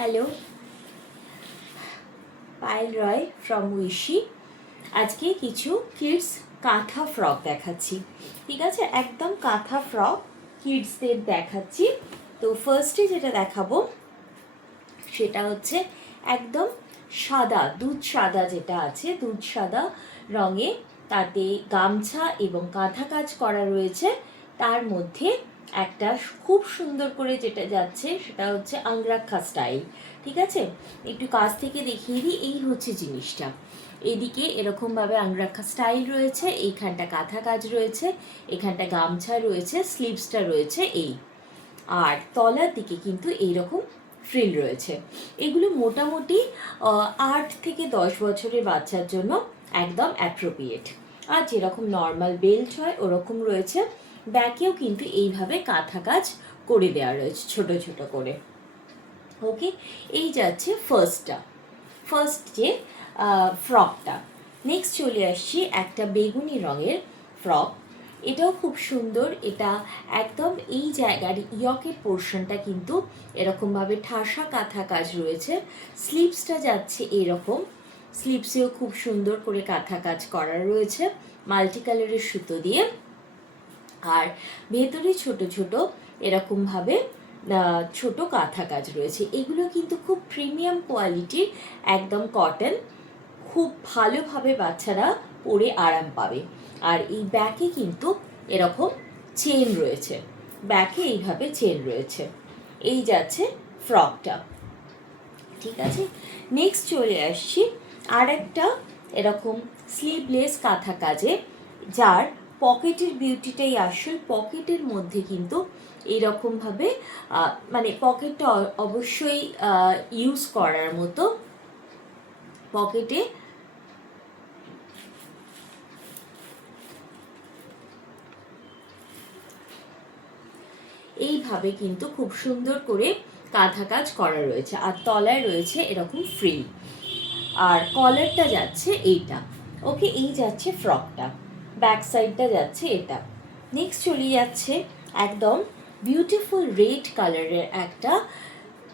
Hello, Payel Roy from উইশি। আজকে কিছু কিডস কাঁথা ফ্রক দেখাচ্ছি। ঠিক আছে, একদম কাঁথা ফ্রক কিডসদের দেখাচ্ছি। তো ফার্স্টে যেটা দেখাবো সেটা হচ্ছে একদম সাদা, দুধ সাদা যেটা আছে, দুধ সাদা রঙে, তাতে গামছা এবং কাঁথা কাজ করা রয়েছে। তার মধ্যে একটা খুব সুন্দর করে যেটা যাচ্ছে সেটা হচ্ছে আংরাক্ষা স্টাইল। ঠিক আছে, একটু কাছ থেকে দেখিয়ে দিই। এই হচ্ছে জিনিসটা, এদিকে এরকমভাবে আংরাক্ষা স্টাইল রয়েছে, এইখানটা কাঁথা কাজ রয়েছে, এখানটা গামছা রয়েছে, স্লিভসটা রয়েছে এই, আর তলার দিকে কিন্তু এইরকম ফ্রিল রয়েছে। এগুলো মোটামুটি 8 থেকে 10 বছরের বাচ্চার জন্য একদম অ্যাপ্রোপ্রিয়েট। আর যেরকম নর্মাল বেল্ট হয় ওরকম রয়েছে। ব্যাকেও কিন্তু এইভাবে কাঁথা কাজ করে দেওয়া রয়েছে ছোট ছোট করে। ওকে, এই যাচ্ছে ফার্স্ট যে ফ্রকটা। নেক্সট চলে আসছি একটা বেগুনি রঙের ফ্রক। এটাও খুব সুন্দর। এটা একদম এই জায়গার ইয়কের পোর্শনটা কিন্তু এরকমভাবে ঠাসা কাঁথা কাজ রয়েছে। স্লিভসটা যাচ্ছে এরকম, স্লিভসেও খুব সুন্দর করে কাঁথা কাজ করা রয়েছে মাল্টি কালারের সুতো দিয়ে। আর ভেতরে ছোট ছোট এরকমভাবে ছোট কাঁথা কাজ রয়েছে। এগুলো কিন্তু খুব প্রিমিয়াম কোয়ালিটির, একদম কটন, খুব ভালোভাবে বাচ্চারা পরে আরাম পাবে। আর এই ব্যাকে কিন্তু এরকম চেন রয়েছে, ব্যাকে এইভাবে চেন রয়েছে। এই যাচ্ছে ফ্রকটা। ঠিক আছে, নেক্সট চলে আসছি আর একটা এরকম স্লিভলেস কাঁথা কাজে, যার পকেটের বিউটিটাই আসল। পকেটের মধ্যে কিন্তু এইরকমভাবে মানে পকেটটা অবশ্যই ইউজ করার মতো, পকেটে এইভাবে কিন্তু খুব সুন্দর করে কাঁথা কাজ করা রয়েছে। আর তলায় রয়েছে এরকম ফ্রিল, আর কলারটা যাচ্ছে এইটা। ওকে, এই যাচ্ছে ফ্রকটা, ব্যাক সাইডটা যাচ্ছে এটা। নেক্সট চলে যাচ্ছে একদম বিউটিফুল রেড কালারের একটা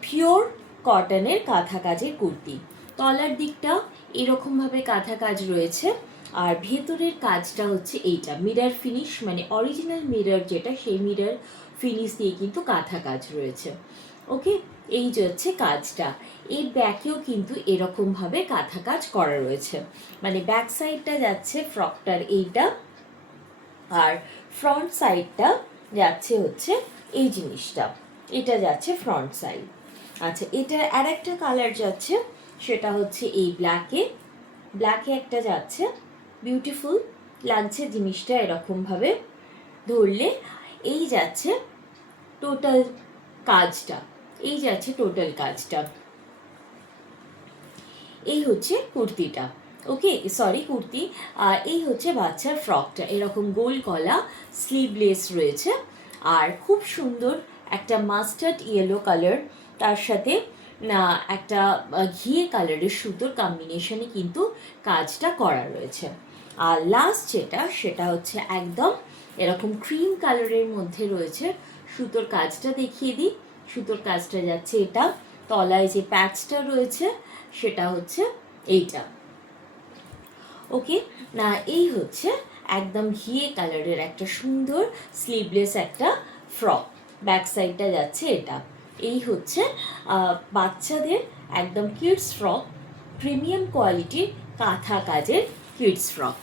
পিওর কটনের কাঁথা কাজের কুর্তি। তলার দিকটা এরকমভাবে কাঁথা কাজ রয়েছে, আর ভেতরের কাজটা হচ্ছে এইটা মিরর ফিনিশ, মানে অরিজিনাল মিরর যেটা, সেই মিরর ফিনিশ দিয়ে কিন্তু কাঁথা কাজ রয়েছে। ওকে, এই যে হচ্ছে কাজটা। এই ব্যাকেও কিন্তু এরকমভাবে কাঁথা কাজ করা রয়েছে, মানে ব্যাক সাইডটা যাচ্ছে ফ্রকটার এইটা, আর ফ্রন্ট সাইডটা যাচ্ছে হচ্ছে এই জিনিসটা, এটা যাচ্ছে ফ্রন্ট সাইড। আচ্ছা, এটা আর একটা কালার যাচ্ছে, সেটা হচ্ছে এই ব্ল্যাকে একটা যাচ্ছে, বিউটিফুল লাগছে জিনিসটা এরকমভাবে ধরলে। এই যাচ্ছে টোটাল কাজটা, এই যাচ্ছে টোটাল কাজটা। এই হচ্ছে কুর্তিটা। ওকে, সরি কুর্তি। এই হচ্ছে বাচ্চার ফ্রকটা, এরকম গোল গলা, স্লিভলেস রয়েছে, আর খুব সুন্দর একটা মাস্টার্ড ইয়েলো কালার, তার সাথে একটা ঘিয়ে কালারের সুতোর কম্বিনেশনে কিন্তু কাজটা করা রয়েছে। আর লাস্ট যেটা, সেটা হচ্ছে একদম এরকম ক্রিম কালারের মধ্যে রয়েছে। সুতোর কাজটা দেখিয়ে দিই। সুতোর কাজটা যাচ্ছে এটা, তলায় যে প্যাচটা রয়েছে সেটা হচ্ছে এইটা। ওকে, না এই হচ্ছে একদম ঘিয়ে কালারের একটা সুন্দর স্লিভলেস একটা ফ্রক, ব্যাক সাইডটা যাচ্ছে এটা। এই হচ্ছে বাচ্চাদের একদম কিডস ফ্রক, প্রিমিয়াম কোয়ালিটির কাঁথা কাজের কিডস ফ্রক।